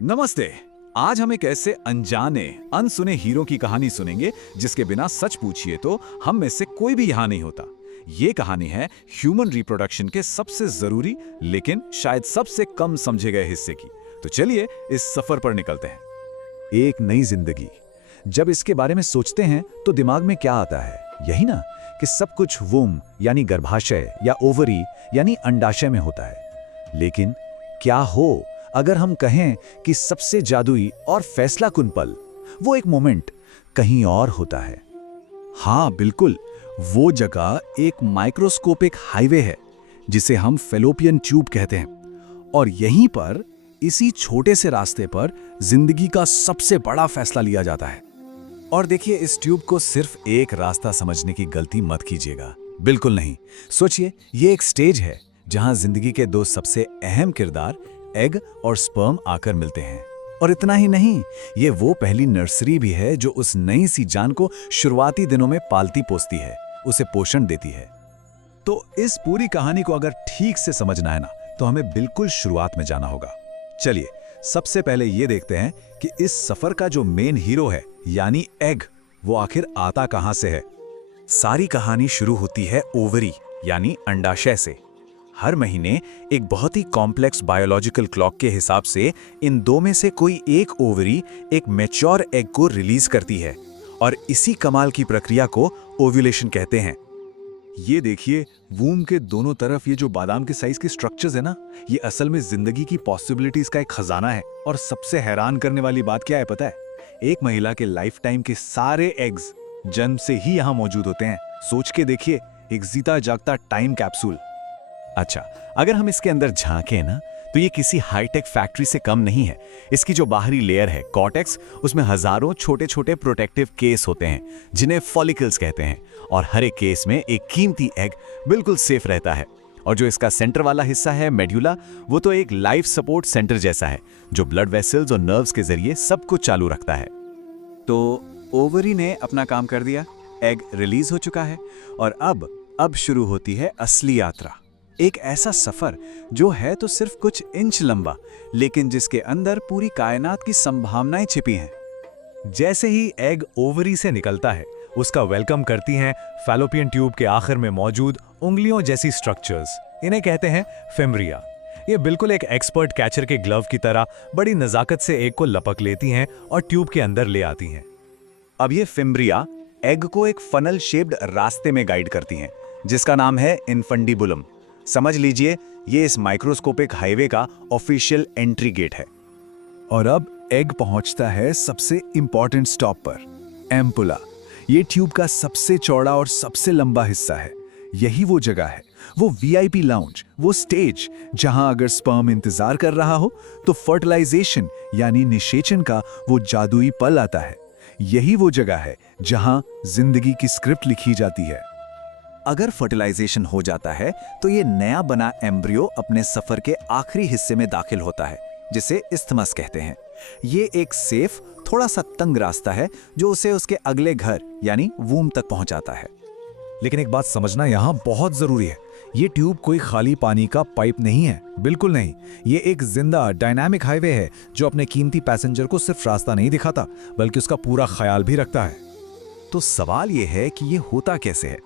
नमस्ते। आज हम एक ऐसे अनजाने अनसुने हीरो की कहानी सुनेंगे जिसके बिना सच पूछिए तो हम में से कोई भी यहाँ नहीं होता। ये कहानी है ह्यूमन रिप्रोडक्शन के सबसे जरूरी लेकिन शायद सबसे कम समझे गए हिस्से की। तो चलिए इस सफर पर निकलते हैं। एक नई जिंदगी, जब इसके बारे में सोचते हैं तो दिमाग में क्या आता है? यही ना कि सब कुछ वुम यानी गर्भाशय या ओवरी यानी अंडाशय में होता है। लेकिन क्या हो अगर हम कहें कि सबसे जादुई और फैसलाकुन पल, वो एक मोमेंट कहीं और होता है? हाँ बिल्कुल, वो जगह एक माइक्रोस्कोपिक हाईवे है जिसे हम फैलोपियन ट्यूब कहते हैं। और यहीं पर, इसी छोटे से रास्ते पर जिंदगी का सबसे बड़ा फैसला लिया जाता है। और देखिए, इस ट्यूब को सिर्फ एक रास्ता समझने की गलती मत कीजिएगा, बिल्कुल नहीं। सोचिए, ये एक स्टेज है जहां जिंदगी के दो सबसे अहम किरदार एग और स्पर्म आकर मिलते हैं। और इतना ही नहीं, ये वो पहली नर्सरी भी है जो उस नई सी जान को शुरुआती दिनों में पालती पोसती है, उसे पोषण देती है। तो इस पूरी कहानी को अगर ठीक से समझना है ना, तो हमें बिल्कुल शुरुआत में जाना होगा। चलिए सबसे पहले ये देखते हैं कि इस सफर का जो मेन हीरो है यानी एग, वो आखिर आता कहां से है। सारी कहानी शुरू होती है ओवरी यानी अंडाशय से। हर महीने एक बहुत ही कॉम्प्लेक्स बायोलॉजिकल क्लॉक के हिसाब से इन दो में से कोई एक ओवरी एक मैच्योर एग को रिलीज करती है, और इसी कमाल की प्रक्रिया को ओव्यूलेशन कहते हैं। ये देखिए, वूम के दोनों तरफ ये जो बादाम के साइज के स्ट्रक्चर्स है ना, ये असल में जिंदगी की पॉसिबिलिटीज का एक खजाना है। और सबसे हैरान करने वाली बात क्या है पता है? एक महिला के लाइफ टाइम के सारे एग्स जन्म से ही यहाँ मौजूद होते हैं। सोच के देखिए, एक जीता जागता टाइम कैप्सूल। अच्छा, अगर हम इसके अंदर झांकें ना, तो ये किसी हाईटेक फैक्ट्री से कम नहीं है। इसकी जो बाहरी लेयर है कॉर्टेक्स, उसमें हजारों छोटे छोटे प्रोटेक्टिव केस होते हैं जिन्हें फॉलिकल्स कहते हैं। और हर एक केस में एक कीमती एग बिल्कुल सेफ रहता है। और जो इसका सेंटर वाला हिस्सा है मेड्यूला, वो तो एक लाइफ सपोर्ट सेंटर जैसा है जो ब्लड वेसल्स और नर्व्स के जरिए सब कुछ चालू रखता है। तो ओवरी ने अपना काम कर दिया, एग रिलीज हो चुका है, और अब शुरू होती है असली यात्रा। एक ऐसा सफर जो है तो सिर्फ कुछ इंच लंबा, लेकिन जिसके अंदर पूरी कायनात की संभावनाएं छिपी हैं। जैसे ही एग ओवरी से निकलता है, उसका वेलकम करती हैं फैलोपियन ट्यूब के आखिर में मौजूद उंगलियों जैसी स्ट्रक्चर्स। इन्हें कहते हैं फिम्ब्रिया। ये बिल्कुल एक एक्सपर्ट कैचर के ग्लव की तरह बड़ी नजाकत से एग को लपक लेती हैं और ट्यूब के अंदर ले आती हैं। अब ये फिम्ब्रिया एग को एक फनल शेप्ड रास्ते में गाइड करती हैं, जिसका नाम है इन्फंडिबुलम। समझ लीजिए, ये इस माइक्रोस्कोपिक हाईवे का ऑफिशियल एंट्री गेट है। और अब एग पहुंचता है सबसे इंपॉर्टेंट स्टॉप पर, एम्पुला। ये ट्यूब का सबसे चौड़ा और सबसे लंबा हिस्सा है। यही वो जगह है, वो वीआईपी लाउंज, वो स्टेज जहां अगर स्पर्म इंतजार कर रहा हो तो फर्टिलाइजेशन यानी निषेचन का वो जादुई पल आता है। यही वो जगह है जहां जिंदगी की स्क्रिप्ट लिखी जाती है। अगर फर्टिलाइजेशन हो जाता है तो ये नया बना एम्ब्रियो अपने सफर के आखिरी हिस्से में दाखिल होता है, जिसे इस्थमस कहते हैं। ये एक सेफ, थोड़ा सा तंग रास्ता है जो उसे उसके अगले घर यानी वूम तक पहुंचाता है। लेकिन एक बात समझना यहाँ बहुत जरूरी है, ये ट्यूब कोई खाली पानी का पाइप नहीं है, बिल्कुल नहीं। ये एक जिंदा डायनामिक हाईवे है जो अपने कीमती पैसेंजर को सिर्फ रास्ता नहीं दिखाता, बल्कि उसका पूरा ख्याल भी रखता है। तो सवाल ये है कि ये होता कैसे है?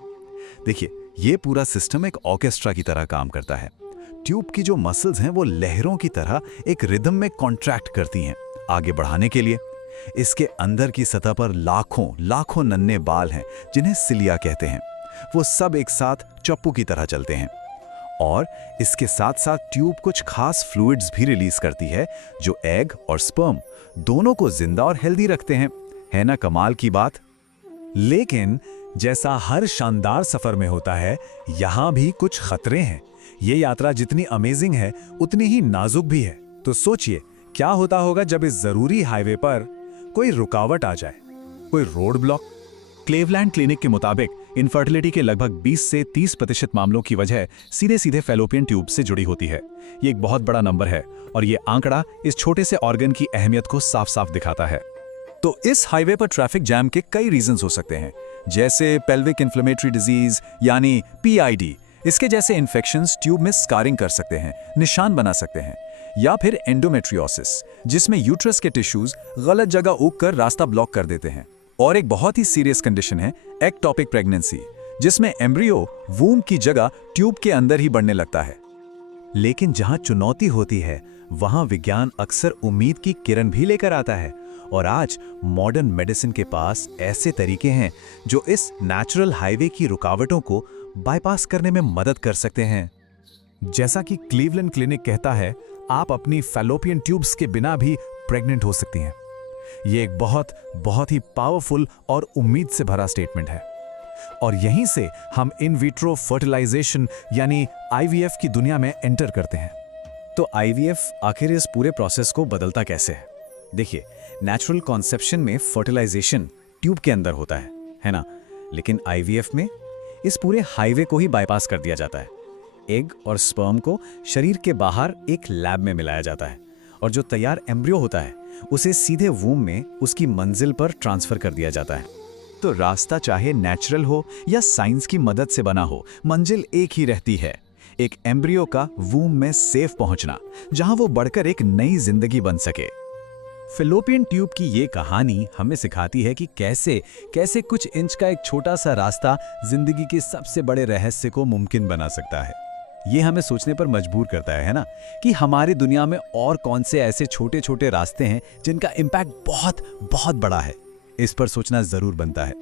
देखिए, ये पूरा सिस्टम एक ऑर्केस्ट्रा की तरह काम करता है। ट्यूब की जो मसल्स हैं वो लहरों की तरह एक रिदम में कॉन्ट्रैक्ट करती हैं आगे बढ़ाने के लिए। इसके अंदर की सतह पर लाखों लाखों नन्हे बाल हैं जिन्हें सिलिया कहते हैं। वो सब एक साथ चप्पू की तरह चलते हैं। और इसके साथ साथ ट्यूब कुछ खास फ्लूइड्स भी रिलीज करती है जो एग और स्पर्म दोनों को जिंदा और हेल्दी रखते हैं। है ना कमाल की बात? लेकिन जैसा हर शानदार सफर में होता है, यहां भी कुछ खतरे हैं। ये यात्रा जितनी अमेजिंग है उतनी ही नाजुक भी है। तो सोचिए, क्या होता होगा जब इस जरूरी हाईवे पर कोई रुकावट आ जाए, कोई रोड ब्लॉक। क्लेवलैंड क्लिनिक के मुताबिक इनफर्टिलिटी के लगभग 20 से 30% मामलों की वजह सीधे सीधे फैलोपियन ट्यूब से जुड़ी होती है। ये एक बहुत बड़ा नंबर है, और ये आंकड़ा इस छोटे से ऑर्गन की अहमियत को साफ साफ दिखाता है। तो इस हाईवे पर ट्रैफिक जैम के कई रीजंस हो सकते हैं, जैसे पेल्विक इन्फ्लेमेटरी डिजीज यानी पीआईडी। इसके जैसे इन्फेक्शंस ट्यूब में स्कारिंग कर सकते हैं, निशान बना सकते हैं। या फिर एंडोमेट्रियोसिस, जिसमें यूट्रस के टिश्यूज गलत जगह उगकर रास्ता ब्लॉक कर देते हैं। और एक बहुत ही सीरियस कंडीशन है एक्टोपिक प्रेगनेंसी, जिसमें एम्ब्रियो वूम की जगह ट्यूब के अंदर ही बढ़ने लगता है। लेकिन जहां चुनौती होती है वहां विज्ञान अक्सर उम्मीद की किरण भी लेकर आता है, और आज मॉडर्न मेडिसिन के पास ऐसे तरीके हैं जो इस नेचुरल हाईवे की रुकावटों को बाईपास करने में मदद कर सकते हैं। जैसा कि क्लीवलैंड क्लिनिक कहता है, आप अपनी फैलोपियन ट्यूब्स के बिना भी प्रेग्नेंट हो सकती हैं। ये एक बहुत ही पावरफुल और उम्मीद से भरा स्टेटमेंट है। और यहीं से हम इन विट्रो फर्टिलाइजेशन यानी आईवीएफ की दुनिया में एंटर करते हैं। तो आईवीएफ आखिर इस पूरे प्रोसेस को बदलता कैसे है? देखिए, नेचुरल कॉन्सेप्शन में फर्टिलाइजेशन ट्यूब के अंदर होता है ना? लेकिन आईवीएफ में इस पूरे हाईवे को ही बाईपास कर दिया जाता है। एग और स्पर्म को शरीर के बाहर एक लैब में मिलाया जाता है, और जो तैयार एम्ब्रियो होता है उसे सीधे वूम में उसकी मंजिल पर ट्रांसफर कर दिया जाता है। तो रास्ता चाहे नेचुरल हो या साइंस की मदद से बना हो, मंजिल एक ही रहती है, एक एम्ब्रियो का वूम में सेफ पहुंचना, जहां वो बढ़कर एक नई जिंदगी बन सके। फैलोपियन ट्यूब की ये कहानी हमें सिखाती है कि कैसे कुछ इंच का एक छोटा सा रास्ता जिंदगी के सबसे बड़े रहस्य को मुमकिन बना सकता है। ये हमें सोचने पर मजबूर करता है ना, कि हमारी दुनिया में और कौन से ऐसे छोटे छोटे रास्ते हैं जिनका इम्पैक्ट बहुत बहुत बड़ा है। इस पर सोचना जरूर बनता है।